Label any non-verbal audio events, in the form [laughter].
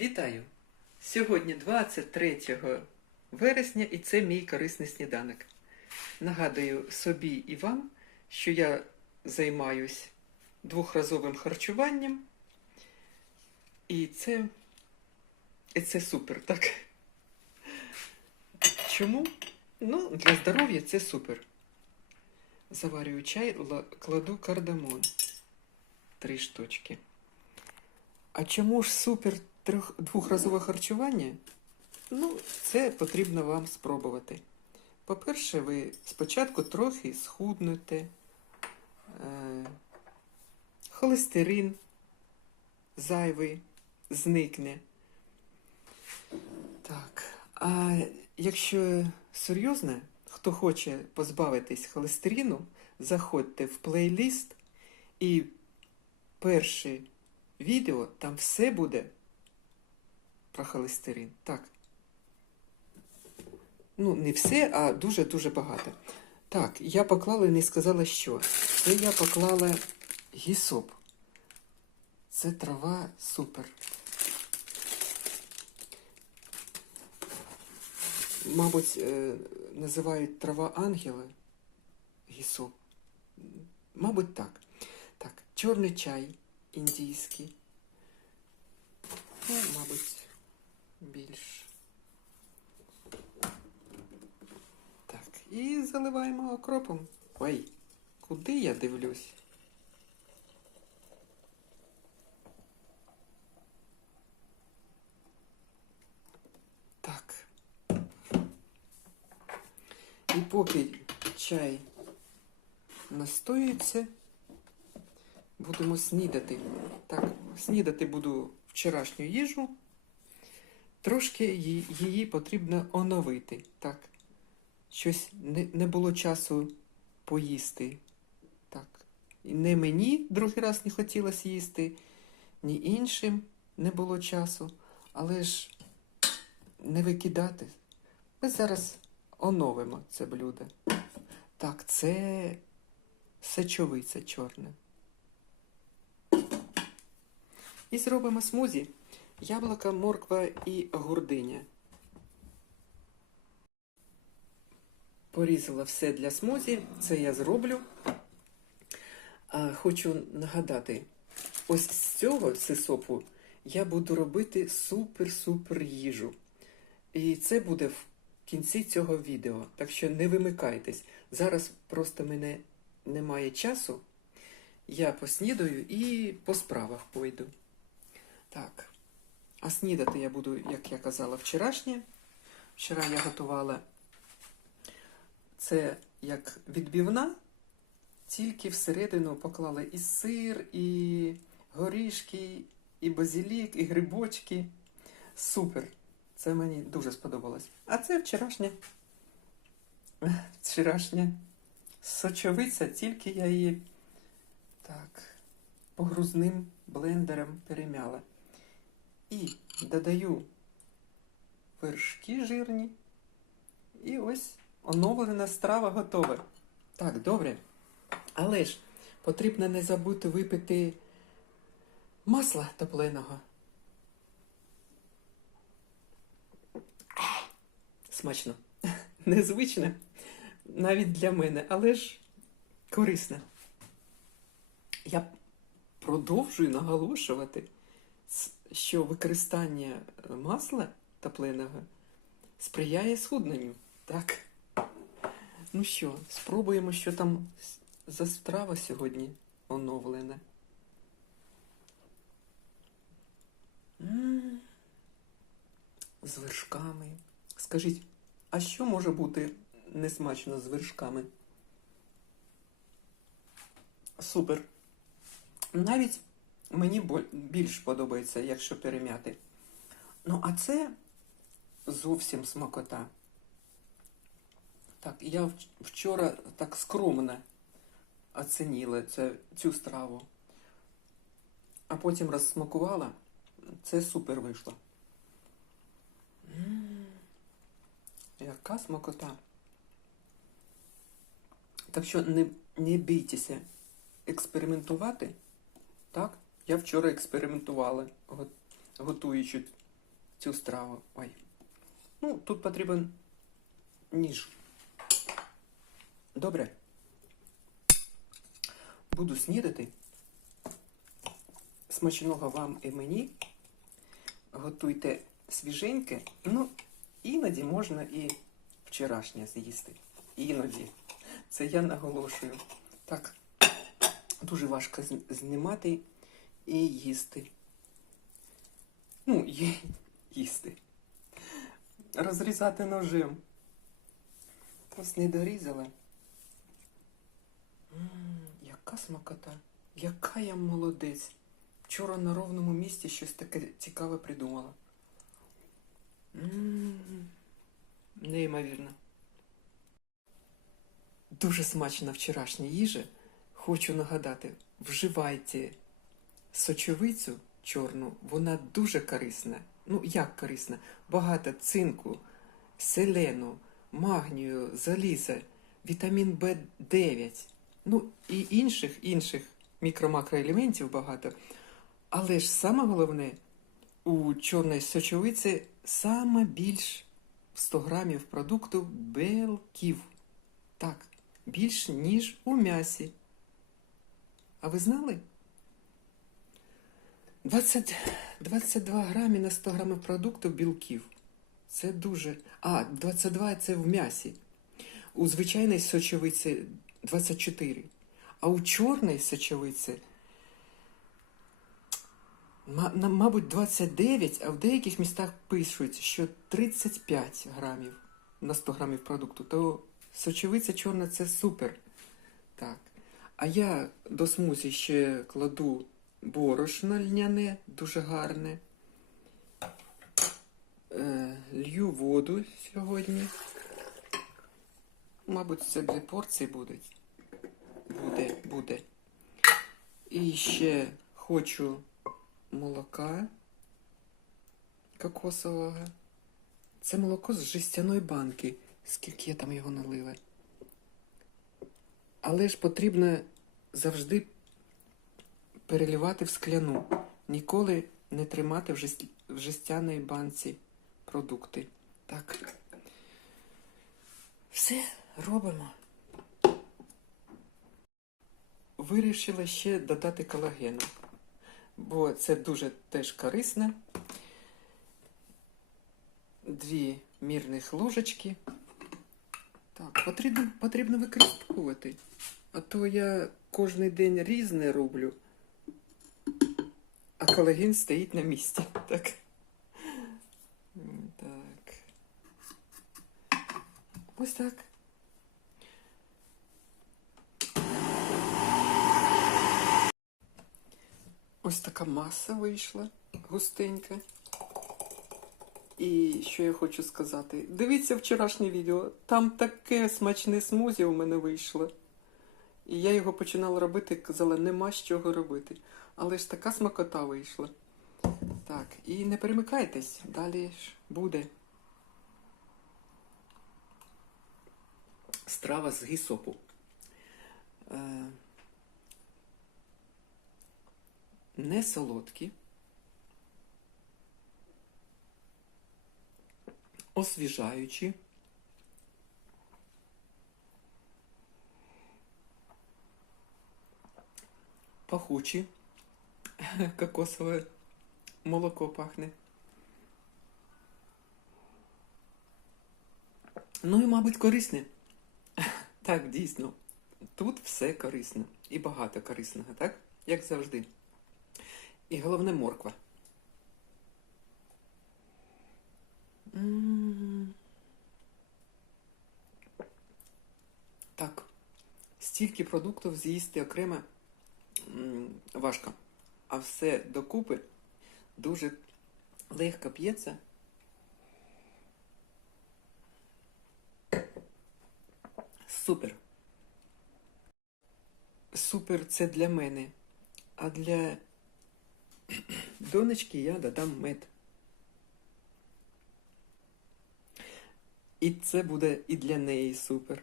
Вітаю! Сьогодні 23 вересня і це мій корисний сніданок. Нагадую собі і вам, що я займаюсь двохразовим харчуванням. І це, і це супер, так? Чому? Ну, для здоров'я це супер. Заварюю чай, кладу кардамон. Три штучки. А чому ж супер трьох, двохразове харчування? Ну, це потрібно вам спробувати. По-перше, ви спочатку трохи схуднете, е, холестерин зайвий зникне. Так. А якщо серйозно, хто хоче позбавитись холестерину, заходьте в плейліст і перше відео там все буде про холестерин. Так. Ну, не все, а дуже-дуже багато. Так, я поклала і не сказала, що. Це я поклала гісоп. Це трава супер. Мабуть, е, називають трава ангела гісоп. Мабуть, так. Так, чорний чай індійський. Ну, мабуть, більш. Так, і заливаємо окропом. Ой, куди я дивлюсь? Так. І поки чай настоюється, будемо снідати. Так, снідати буду вчорашню їжу. Трошки її, потрібно оновити. Так. Щось не було часу поїсти. Так. І не мені другий раз не хотілося їсти, ні іншим не було часу. Але ж не викидати. Ми зараз оновимо це блюдо. Так, це сечовиця чорна. І зробимо смузі. Яблука, морква і гурдиня. Порізала все для смузі. Це я зроблю. А хочу нагадати, ось з цього сисопу я буду робити супер-супер їжу. І це буде в кінці цього відео. Так що не вимикайтесь. Зараз просто мене немає часу. Я поснідаю і по справах пойду. Так. А снідати я буду, як я казала, вчорашнє. Вчора я готувала це як відбівна, тільки всередину поклала і сир, і горішки, і базилік, і грибочки. Супер! Це мені дуже сподобалось. А це вчорашнє. Вчорашня сочовиця, тільки я її так, погрузним блендером перемяла. І додаю вершки жирні. І ось оновлена страва готова. Так, добре. Але ж потрібно не забути випити масла топленого. Смачно. [laughs] Незвично навіть для мене, але ж корисно. Я продовжую наголошувати, що використання масла топленого сприяє схудненню. Так. Ну що, спробуємо, що там за страва сьогодні оновлена. З вершками. Скажіть, а що може бути несмачно з вершками? Супер. Навіть мені більш подобається, якщо перем'яти. Ну, а це зовсім смакота. Так, я вчора так скромно оцінила це, цю страву. А потім розсмакувала. Це супер вийшло. Яка смакота. Так що не, не бійтеся експериментувати. Так? Я вчора експериментувала, готуючи цю страву. Ой. Ну, тут потрібен ніж. Добре. Буду снідати. Смачного вам і мені. Готуйте свіженьке. Ну, іноді можна і вчорашнє з'їсти. Іноді. Це я наголошую. Так, дуже важко знімати і їсти. Ну, ї- їсти. Розрізати ножем. Просто не дорізала. М, яка смакота. Яка я молодець. Вчора на ровному місці щось таке цікаве придумала. М, Неймовірно. Дуже смачна вчорашня їжа. Хочу нагадати, вживайте сочовицю чорну, вона дуже корисна. Ну, як корисна? Багато цинку, селену, магнію, заліза, вітамін В9, ну і інших інших мікро-макроелементів багато. Але ж саме головне, у чорної сочовиці саме більш 100 грамів продукту белків. Так, більш ніж у м'ясі. А ви знали? 20, 22 грамі на 100 грамів продукту білків. Це дуже. А, 22 це в м'ясі. У звичайній сочовиці 24. А у чорній сочовиці, мабуть, 29, а в деяких містах пишуть, що 35 грамів на 100 грамів продукту. То сочовиця чорна це супер. Так. А я до смузі ще кладу борошно льняне, дуже гарне. Е, лью воду сьогодні. Мабуть, це дві порції будуть. Буде, буде. І ще хочу молока кокосового. Це молоко з жестяної банки. Скільки я там його налила. Але ж потрібно завжди перелівати в скляну. Ніколи не тримати в, жест... в жестяній банці продукти. Так. Все робимо. Вирішила ще додати колагену, бо це дуже теж корисно. Дві мірних ложечки. Так, потрібно, потрібно використовувати. А то я кожен день різне роблю, а колаген стоїть на місці. [laughs] Так. Так. Ось так. Ось така маса вийшла густенька. І що я хочу сказати? Дивіться вчорашнє відео. Там таке смачне смузі у мене вийшло. І я його починала робити, казала, нема з чого робити. Але ж така смакота вийшла. Так, і не перемикайтесь, далі ж буде. Страва з гісопу. Е, не солодкі. освіжаючі. Пахучі. [laughs] Кокосове молоко пахне. Ну і, мабуть, корисне. [laughs] Так, дійсно. Тут все корисно. І багато корисного, так? Як завжди. І головне морква. Так, стільки продуктів з'їсти окремо важко. А все докупи дуже легко п'ється. Супер. Супер це для мене. А для донечки я додам мед. І це буде і для неї супер.